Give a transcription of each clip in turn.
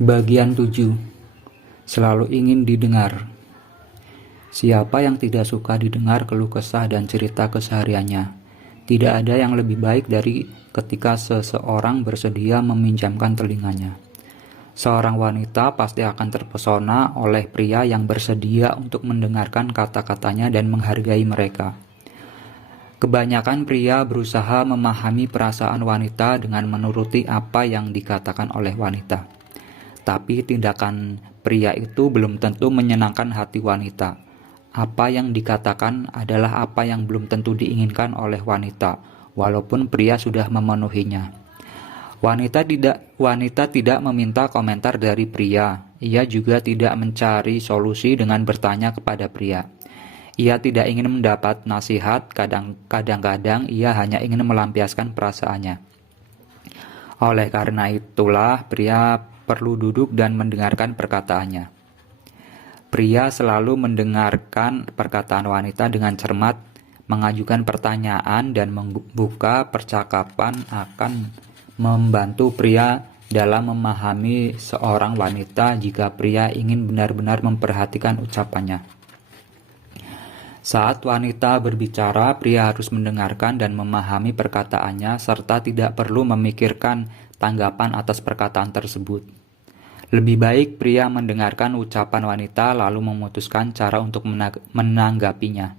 Bagian 7. Selalu ingin didengar. Siapa yang tidak suka didengar keluh kesah dan cerita kesehariannya? Tidak ada yang lebih baik dari ketika seseorang bersedia meminjamkan telinganya. Seorang wanita pasti akan terpesona oleh pria yang bersedia untuk mendengarkan kata-katanya dan menghargai mereka. Kebanyakan pria berusaha memahami perasaan wanita dengan menuruti apa yang dikatakan oleh wanita. Tapi tindakan pria itu belum tentu menyenangkan hati wanita. Apa yang dikatakan adalah apa yang belum tentu diinginkan oleh wanita, walaupun pria sudah memenuhinya. Wanita tidak meminta komentar dari pria. Ia juga tidak mencari solusi dengan bertanya kepada pria. Ia tidak ingin mendapat nasihat, kadang-kadang ia hanya ingin melampiaskan perasaannya. Oleh karena itulah pria perlu duduk dan mendengarkan perkataannya. Pria selalu mendengarkan perkataan wanita dengan cermat, mengajukan pertanyaan dan membuka percakapan akan membantu pria dalam memahami seorang wanita jika pria ingin benar-benar memperhatikan ucapannya. Saat wanita berbicara, pria harus mendengarkan dan memahami perkataannya serta tidak perlu memikirkan tanggapan atas perkataan tersebut. Lebih baik pria mendengarkan ucapan wanita lalu memutuskan cara untuk menanggapinya.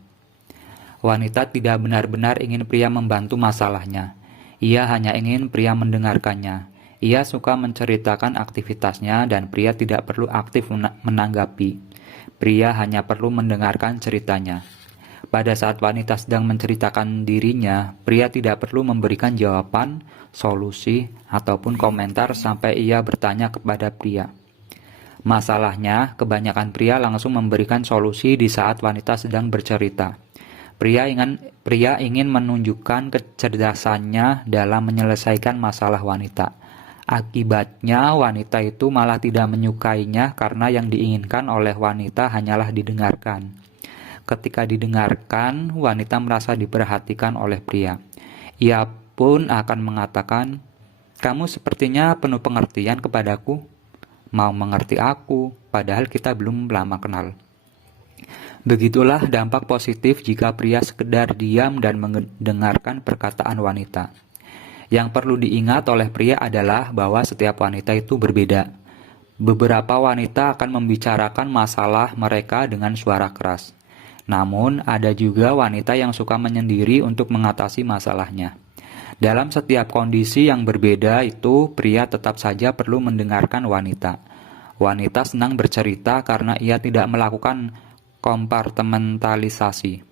Wanita tidak benar-benar ingin pria membantu masalahnya. Ia hanya ingin pria mendengarkannya. Ia suka menceritakan aktivitasnya dan pria tidak perlu aktif menanggapi. Pria hanya perlu mendengarkan ceritanya. Pada saat wanita sedang menceritakan dirinya, pria tidak perlu memberikan jawaban, solusi, ataupun komentar sampai ia bertanya kepada pria. Masalahnya, kebanyakan pria langsung memberikan solusi di saat wanita sedang bercerita. Pria ingin menunjukkan kecerdasannya dalam menyelesaikan masalah wanita. Akibatnya, wanita itu malah tidak menyukainya karena yang diinginkan oleh wanita hanyalah didengarkan. Ketika didengarkan, wanita merasa diperhatikan oleh pria. Ia pun akan mengatakan, "Kamu sepertinya penuh pengertian kepadaku, mau mengerti aku, padahal kita belum lama kenal." Begitulah dampak positif jika pria sekedar diam dan mendengarkan perkataan wanita. Yang perlu diingat oleh pria adalah bahwa setiap wanita itu berbeda. Beberapa wanita akan membicarakan masalah mereka dengan suara keras. Namun, ada juga wanita yang suka menyendiri untuk mengatasi masalahnya. Dalam setiap kondisi yang berbeda itu, pria tetap saja perlu mendengarkan wanita. Wanita senang bercerita karena ia tidak melakukan kompartementalisasi.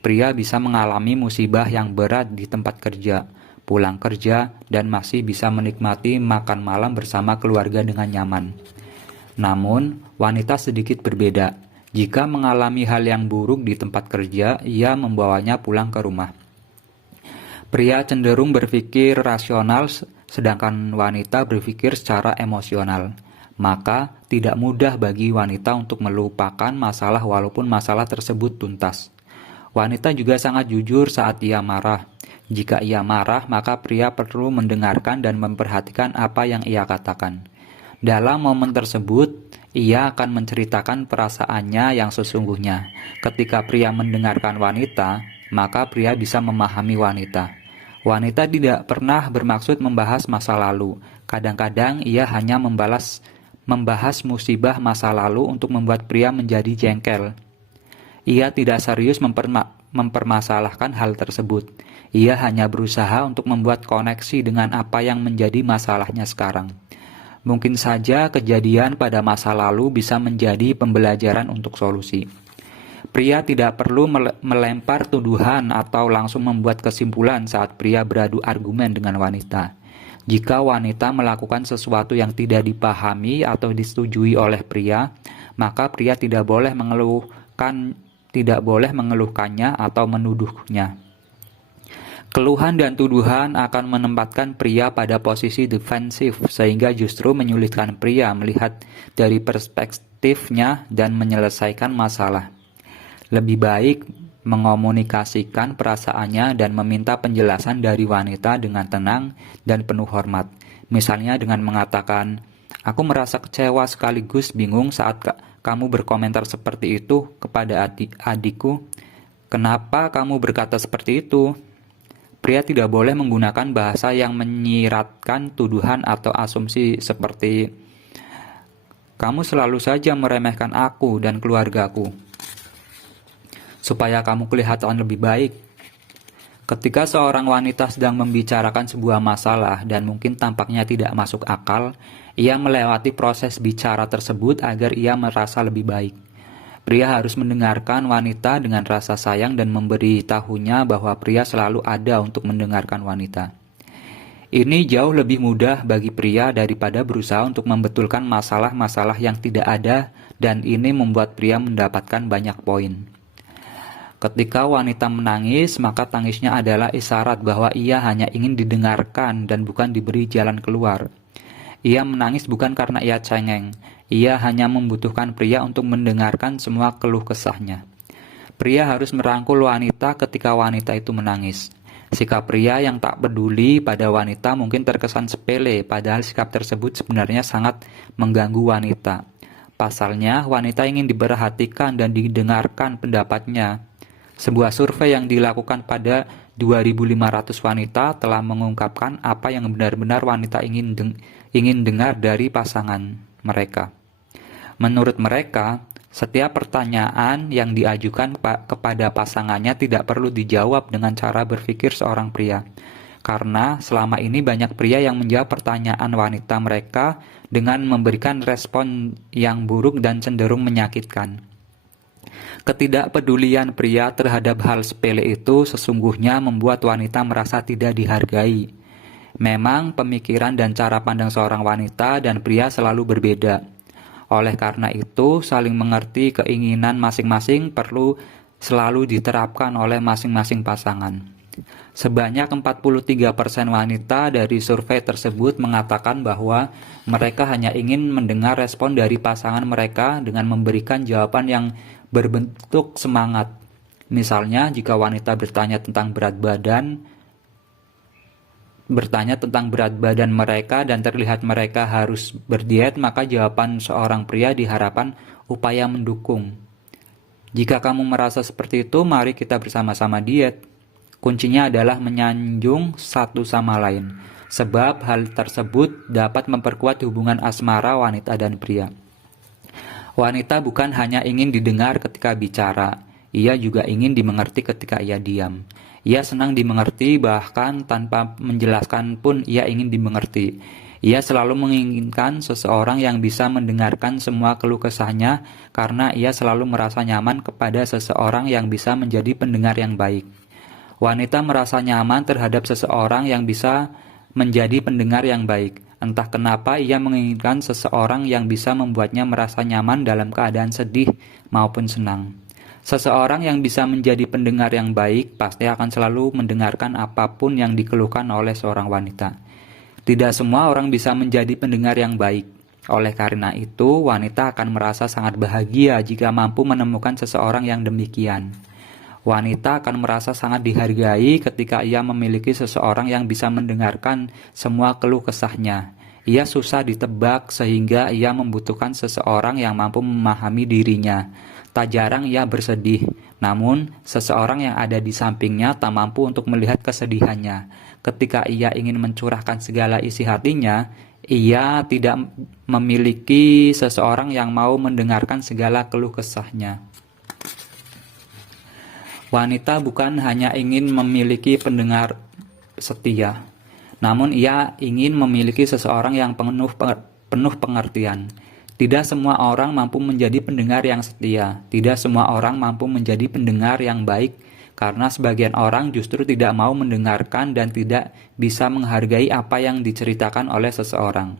Pria bisa mengalami musibah yang berat di tempat kerja, pulang kerja, dan masih bisa menikmati makan malam bersama keluarga dengan nyaman. Namun, wanita sedikit berbeda. Jika mengalami hal yang buruk di tempat kerja, ia membawanya pulang ke rumah. Pria cenderung berpikir rasional, sedangkan wanita berpikir secara emosional. Maka, tidak mudah bagi wanita untuk melupakan masalah walaupun masalah tersebut tuntas. Wanita juga sangat jujur saat ia marah. Jika ia marah, maka pria perlu mendengarkan dan memperhatikan apa yang ia katakan. Dalam momen tersebut, ia akan menceritakan perasaannya yang sesungguhnya. Ketika pria mendengarkan wanita, maka pria bisa memahami wanita. Wanita tidak pernah bermaksud membahas masa lalu. Kadang-kadang ia hanya membahas musibah masa lalu untuk membuat pria menjadi jengkel. Ia tidak serius mempermasalahkan hal tersebut. Ia hanya berusaha untuk membuat koneksi dengan apa yang menjadi masalahnya sekarang. Mungkin saja kejadian pada masa lalu bisa menjadi pembelajaran untuk solusi. Pria tidak perlu melempar tuduhan atau langsung membuat kesimpulan saat pria beradu argumen dengan wanita. Jika wanita melakukan sesuatu yang tidak dipahami atau disetujui oleh pria, maka pria tidak boleh mengeluhkannya atau menuduhnya. Keluhan dan tuduhan akan menempatkan pria pada posisi defensif sehingga justru menyulitkan pria melihat dari perspektifnya dan menyelesaikan masalah. Lebih baik mengomunikasikan perasaannya dan meminta penjelasan dari wanita dengan tenang dan penuh hormat. Misalnya dengan mengatakan, Aku merasa kecewa sekaligus bingung saat kamu berkomentar seperti itu kepada adikku. Kenapa kamu berkata seperti itu? Pria tidak boleh menggunakan bahasa yang menyiratkan tuduhan atau asumsi seperti kamu selalu saja meremehkan aku dan keluargaku, supaya kamu kelihatan lebih baik. Ketika seorang wanita sedang membicarakan sebuah masalah dan mungkin tampaknya tidak masuk akal, ia melewati proses bicara tersebut agar ia merasa lebih baik. Pria harus mendengarkan wanita dengan rasa sayang dan memberitahunya bahwa pria selalu ada untuk mendengarkan wanita. Ini jauh lebih mudah bagi pria daripada berusaha untuk membetulkan masalah-masalah yang tidak ada, dan ini membuat pria mendapatkan banyak poin. Ketika wanita menangis, maka tangisnya adalah isyarat bahwa ia hanya ingin didengarkan dan bukan diberi jalan keluar. Ia menangis bukan karena ia cengeng, ia hanya membutuhkan pria untuk mendengarkan semua keluh kesahnya. Pria harus merangkul wanita ketika wanita itu menangis. Sikap pria yang tak peduli pada wanita mungkin terkesan sepele, padahal sikap tersebut sebenarnya sangat mengganggu wanita. Pasalnya, wanita ingin diperhatikan dan didengarkan pendapatnya. Sebuah survei yang dilakukan pada 2.500 wanita telah mengungkapkan apa yang benar-benar wanita ingin dengar dari pasangan mereka. Menurut mereka, setiap pertanyaan yang diajukan kepada pasangannya tidak perlu dijawab dengan cara berpikir seorang pria. Karena selama ini banyak pria yang menjawab pertanyaan wanita mereka dengan memberikan respon yang buruk dan cenderung menyakitkan. Ketidakpedulian pria terhadap hal sepele itu sesungguhnya membuat wanita merasa tidak dihargai. Memang pemikiran dan cara pandang seorang wanita dan pria selalu berbeda. Oleh karena itu, saling mengerti keinginan masing-masing perlu selalu diterapkan oleh masing-masing pasangan. Sebanyak 43% wanita dari survei tersebut mengatakan bahwa mereka hanya ingin mendengar respon dari pasangan mereka dengan memberikan jawaban yang berbentuk semangat. Misalnya, jika wanita bertanya tentang berat badan mereka dan terlihat mereka harus berdiet, maka jawaban seorang pria diharapkan upaya mendukung. Jika kamu merasa seperti itu, mari kita bersama-sama diet. Kuncinya adalah menyanjung satu sama lain, sebab hal tersebut dapat memperkuat hubungan asmara wanita dan pria. Wanita bukan hanya ingin didengar ketika bicara, ia juga ingin dimengerti ketika ia diam. Ia senang dimengerti, bahkan tanpa menjelaskan pun ia ingin dimengerti. Ia selalu menginginkan seseorang yang bisa mendengarkan semua keluh kesahnya karena ia selalu merasa nyaman kepada seseorang yang bisa menjadi pendengar yang baik. Wanita merasa nyaman terhadap seseorang yang bisa menjadi pendengar yang baik. Entah kenapa ia menginginkan seseorang yang bisa membuatnya merasa nyaman dalam keadaan sedih maupun senang. Seseorang yang bisa menjadi pendengar yang baik pasti akan selalu mendengarkan apapun yang dikeluhkan oleh seorang wanita. Tidak semua orang bisa menjadi pendengar yang baik. Oleh karena itu, wanita akan merasa sangat bahagia jika mampu menemukan seseorang yang demikian. Wanita akan merasa sangat dihargai ketika ia memiliki seseorang yang bisa mendengarkan semua keluh kesahnya. Ia susah ditebak sehingga ia membutuhkan seseorang yang mampu memahami dirinya. Tak jarang ia bersedih, namun seseorang yang ada di sampingnya tak mampu untuk melihat kesedihannya. Ketika ia ingin mencurahkan segala isi hatinya, ia tidak memiliki seseorang yang mau mendengarkan segala keluh kesahnya. Wanita bukan hanya ingin memiliki pendengar setia, namun ia ingin memiliki seseorang yang penuh pengertian. Tidak semua orang mampu menjadi pendengar yang setia. Tidak semua orang mampu menjadi pendengar yang baik, karena sebagian orang justru tidak mau mendengarkan dan tidak bisa menghargai apa yang diceritakan oleh seseorang.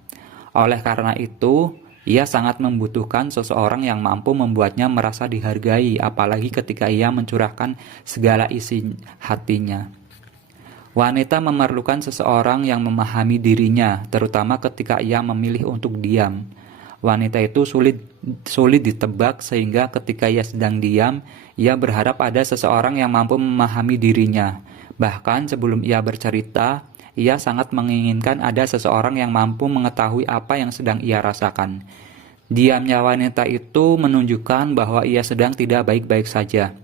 Oleh karena itu, ia sangat membutuhkan seseorang yang mampu membuatnya merasa dihargai, apalagi ketika ia mencurahkan segala isi hatinya. Wanita memerlukan seseorang yang memahami dirinya, terutama ketika ia memilih untuk diam. Wanita itu sulit ditebak, sehingga ketika ia sedang diam, ia berharap ada seseorang yang mampu memahami dirinya. Bahkan sebelum ia bercerita, ia sangat menginginkan ada seseorang yang mampu mengetahui apa yang sedang ia rasakan. Diamnya wanita itu menunjukkan bahwa ia sedang tidak baik-baik saja.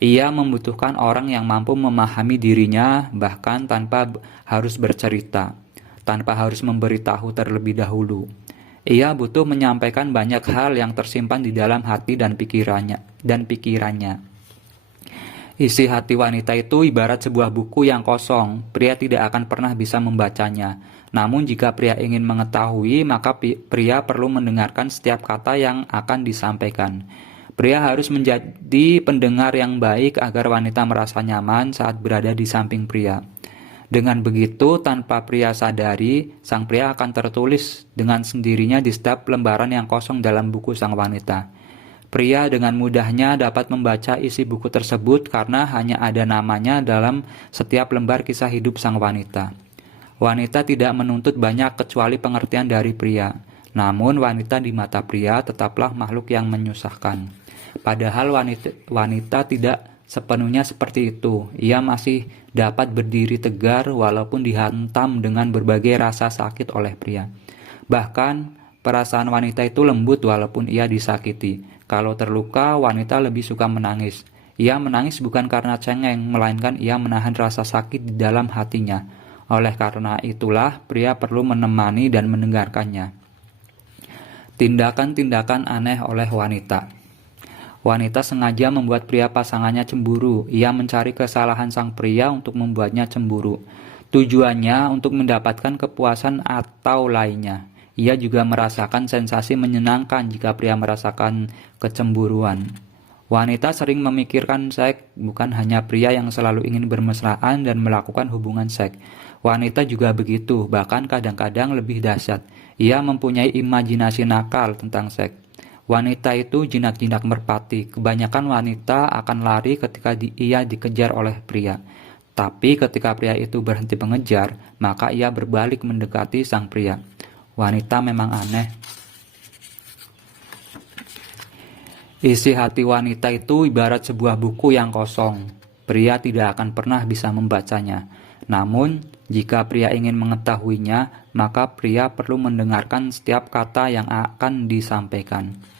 Ia membutuhkan orang yang mampu memahami dirinya, bahkan tanpa harus bercerita, tanpa harus memberitahu terlebih dahulu. Ia butuh menyampaikan banyak hal yang tersimpan di dalam hati dan pikirannya. Isi hati wanita itu ibarat sebuah buku yang kosong. Pria tidak akan pernah bisa membacanya. Namun jika pria ingin mengetahui, maka pria perlu mendengarkan setiap kata yang akan disampaikan. Pria harus menjadi pendengar yang baik agar wanita merasa nyaman saat berada di samping pria. Dengan begitu, tanpa pria sadari, sang pria akan tertulis dengan sendirinya di setiap lembaran yang kosong dalam buku sang wanita. Pria dengan mudahnya dapat membaca isi buku tersebut karena hanya ada namanya dalam setiap lembar kisah hidup sang wanita. Wanita tidak menuntut banyak kecuali pengertian dari pria. Namun wanita di mata pria tetaplah makhluk yang menyusahkan. Padahal wanita tidak sepenuhnya seperti itu. Ia masih dapat berdiri tegar walaupun dihantam dengan berbagai rasa sakit oleh pria. Bahkan perasaan wanita itu lembut walaupun ia disakiti. Kalau terluka, wanita lebih suka menangis. Ia menangis bukan karena cengeng, melainkan ia menahan rasa sakit di dalam hatinya. Oleh karena itulah, pria perlu menemani dan mendengarkannya. Tindakan-tindakan aneh oleh wanita. Wanita sengaja membuat pria pasangannya cemburu. Ia mencari kesalahan sang pria untuk membuatnya cemburu. Tujuannya untuk mendapatkan kepuasan atau lainnya. Ia juga merasakan sensasi menyenangkan jika pria merasakan kecemburuan. Wanita sering memikirkan seks, bukan hanya pria yang selalu ingin bermesraan dan melakukan hubungan seks. Wanita juga begitu, bahkan kadang-kadang lebih dahsyat. Ia mempunyai imajinasi nakal tentang seks. Wanita itu jinak-jinak merpati. Kebanyakan wanita akan lari ketika ia dikejar oleh pria. Tapi ketika pria itu berhenti mengejar, maka ia berbalik mendekati sang pria. Wanita memang aneh. Isi hati wanita itu ibarat sebuah buku yang kosong. Pria tidak akan pernah bisa membacanya. Namun, jika pria ingin mengetahuinya, maka pria perlu mendengarkan setiap kata yang akan disampaikan.